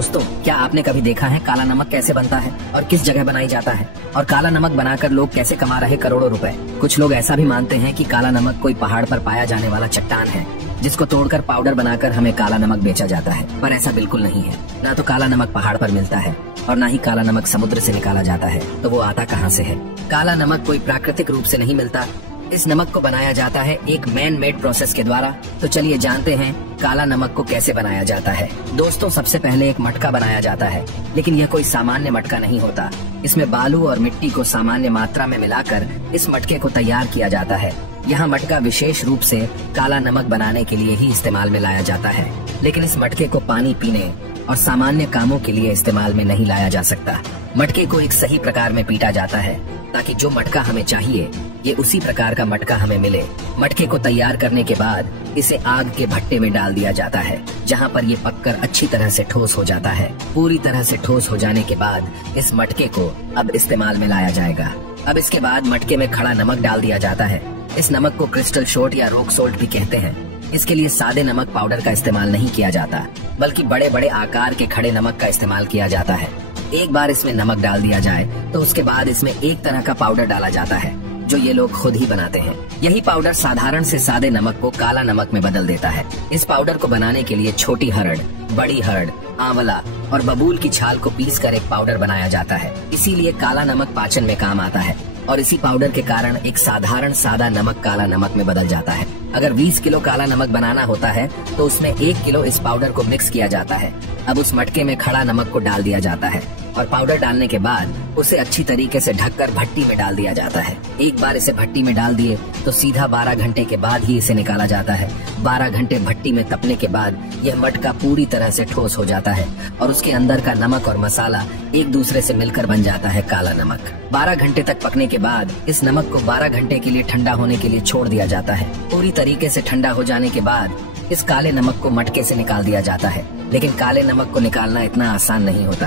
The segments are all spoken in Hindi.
दोस्तों, क्या आपने कभी देखा है काला नमक कैसे बनता है और किस जगह बनाई जाता है, और काला नमक बनाकर लोग कैसे कमा रहे करोड़ों रुपए। कुछ लोग ऐसा भी मानते हैं कि काला नमक कोई पहाड़ पर पाया जाने वाला चट्टान है जिसको तोड़कर पाउडर बनाकर हमें काला नमक बेचा जाता है, पर ऐसा बिल्कुल नहीं है। ना तो काला नमक पहाड़ पर मिलता है और ना ही काला नमक समुद्र से निकाला जाता है, तो वो आता कहाँ से है। काला नमक कोई प्राकृतिक रूप से नहीं मिलता, इस नमक को बनाया जाता है एक मैन मेड प्रोसेस के द्वारा। तो चलिए जानते हैं काला नमक को कैसे बनाया जाता है। दोस्तों, सबसे पहले एक मटका बनाया जाता है, लेकिन यह कोई सामान्य मटका नहीं होता। इसमें बालू और मिट्टी को सामान्य मात्रा में मिलाकर इस मटके को तैयार किया जाता है। यहाँ मटका विशेष रूप से काला नमक बनाने के लिए ही इस्तेमाल में लाया जाता है, लेकिन इस मटके को पानी पीने और सामान्य कामों के लिए इस्तेमाल में नहीं लाया जा सकता। मटके को एक सही प्रकार में पीटा जाता है ताकि जो मटका हमें चाहिए ये उसी प्रकार का मटका हमें मिले। मटके को तैयार करने के बाद इसे आग के भट्टे में डाल दिया जाता है, जहाँ पर ये पककर अच्छी तरह से ठोस हो जाता है। पूरी तरह से ठोस हो जाने के बाद इस मटके को अब इस्तेमाल में लाया जाएगा। अब इसके बाद मटके में खड़ा नमक डाल दिया जाता है। इस नमक को क्रिस्टल सोल्ट या रॉक सोल्ट भी कहते हैं। इसके लिए सादे नमक पाउडर का इस्तेमाल नहीं किया जाता, बल्कि बड़े बड़े आकार के खड़े नमक का इस्तेमाल किया जाता है। एक बार इसमें नमक डाल दिया जाए तो उसके बाद इसमें एक तरह का पाउडर डाला जाता है जो ये लोग खुद ही बनाते हैं। यही पाउडर साधारण से सादे नमक को काला नमक में बदल देता है। इस पाउडर को बनाने के लिए छोटी हरड़, बड़ी हरड़, आंवला और बबूल की छाल को पीसकर एक पाउडर बनाया जाता है। इसीलिए काला नमक पाचन में काम आता है और इसी पाउडर के कारण एक साधारण सादा नमक काला नमक में बदल जाता है। अगर 20 किलो काला नमक बनाना होता है तो उसमें 1 किलो इस पाउडर को मिक्स किया जाता है। अब उस मटके में खड़ा नमक को डाल दिया जाता है और पाउडर डालने के बाद उसे अच्छी तरीके से ढककर भट्टी में डाल दिया जाता है। एक बार इसे भट्टी में डाल दिए तो सीधा 12 घंटे के बाद ही इसे निकाला जाता है। 12 घंटे भट्टी में तपने के बाद यह मटका पूरी तरह से ठोस हो जाता है और उसके अंदर का नमक और मसाला एक दूसरे से मिलकर बन जाता है काला नमक। 12 घंटे तक पकने के बाद इस नमक को 12 घंटे के लिए ठंडा होने के लिए छोड़ दिया जाता है। पूरी तरीके से ठंडा हो जाने के बाद इस काले नमक को मटके से निकाल दिया जाता है। लेकिन काले नमक को निकालना इतना आसान नहीं होता,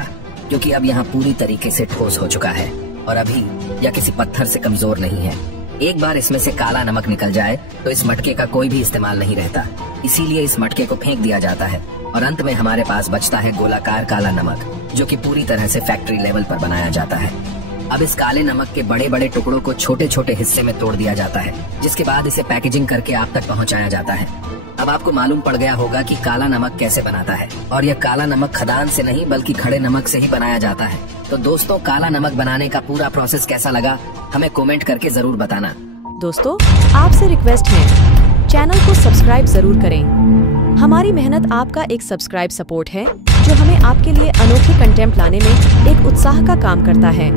क्योंकि अब यहाँ पूरी तरीके से ठोस हो चुका है और अभी यह किसी पत्थर से कमजोर नहीं है। एक बार इसमें से काला नमक निकल जाए तो इस मटके का कोई भी इस्तेमाल नहीं रहता। इसीलिए इस मटके को फेंक दिया जाता है और अंत में हमारे पास बचता है गोलाकार काला नमक, जो कि पूरी तरह से फैक्ट्री लेवल पर बनाया जाता है। अब इस काले नमक के बड़े बड़े टुकड़ों को छोटे छोटे हिस्से में तोड़ दिया जाता है, जिसके बाद इसे पैकेजिंग करके आप तक पहुंचाया जाता है। अब आपको मालूम पड़ गया होगा कि काला नमक कैसे बनाता है, और यह काला नमक खदान से नहीं बल्कि खड़े नमक से ही बनाया जाता है। तो दोस्तों, काला नमक बनाने का पूरा प्रोसेस कैसा लगा हमें कमेंट करके जरूर बताना। दोस्तों, आपसे रिक्वेस्ट है, चैनल को सब्सक्राइब जरूर करें। हमारी मेहनत आपका एक सब्सक्राइब सपोर्ट है, जो हमें आपके लिए अनोखे कंटेंट लाने में एक उत्साह का काम करता है।